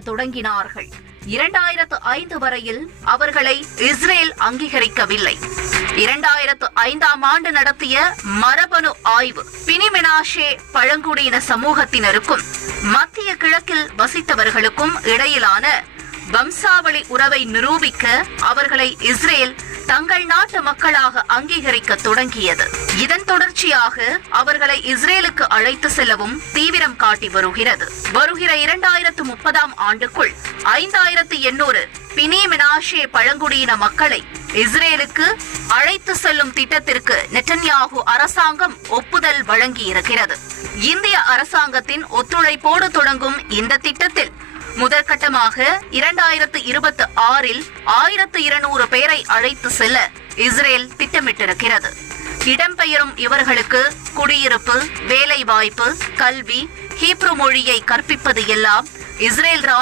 தொடங்கினார்கள். 2005 வரையில் அவர்களை இஸ்ரேல் அங்கீகரிக்கவில்லை. 2005ஆம் ஆண்டு நடத்திய மரபணு ஆய்வு பினி மெனாஷே பழங்குடியின சமூகத்தினருக்கும் மத்திய கிழக்கில் வசித்தவர்களுக்கும் இடையிலான வம்சாவளி உறவை நிரூபிக்க அவர்களை இஸ்ரேல் தங்கள் நாட்டு மக்களாக அங்கீகரிக்க தொடங்கியது. இதன் தொடர்ச்சியாக அவர்களை இஸ்ரேலுக்கு அழைத்து செல்லவும் தீவிரம் காட்டி வருகிறது. வருகிற 2030ஆம் ஆண்டுக்குள் 5800 பினி மெனாஷே பழங்குடியின மக்களை இஸ்ரேலுக்கு அழைத்து செல்லும் திட்டத்திற்கு நெட்டன்யாகு அரசாங்கம் ஒப்புதல் வழங்கியிருக்கிறது. இந்திய அரசாங்கத்தின் ஒத்துழைப்போடு தொடங்கும் இந்த திட்டத்தில் முதற்கட்டமாக 2026இல் 1200 பேரை அழைத்து செல்ல இஸ்ரேல் திட்டமிட்டிருக்கிறது. இடம்பெயரும் இவர்களுக்கு குடியிருப்பு, வேலைவாய்ப்பு, கல்வி, ஹீப்ரு மொழியை கற்பிப்பது எல்லாம் இஸ்ரேல் ராணுவ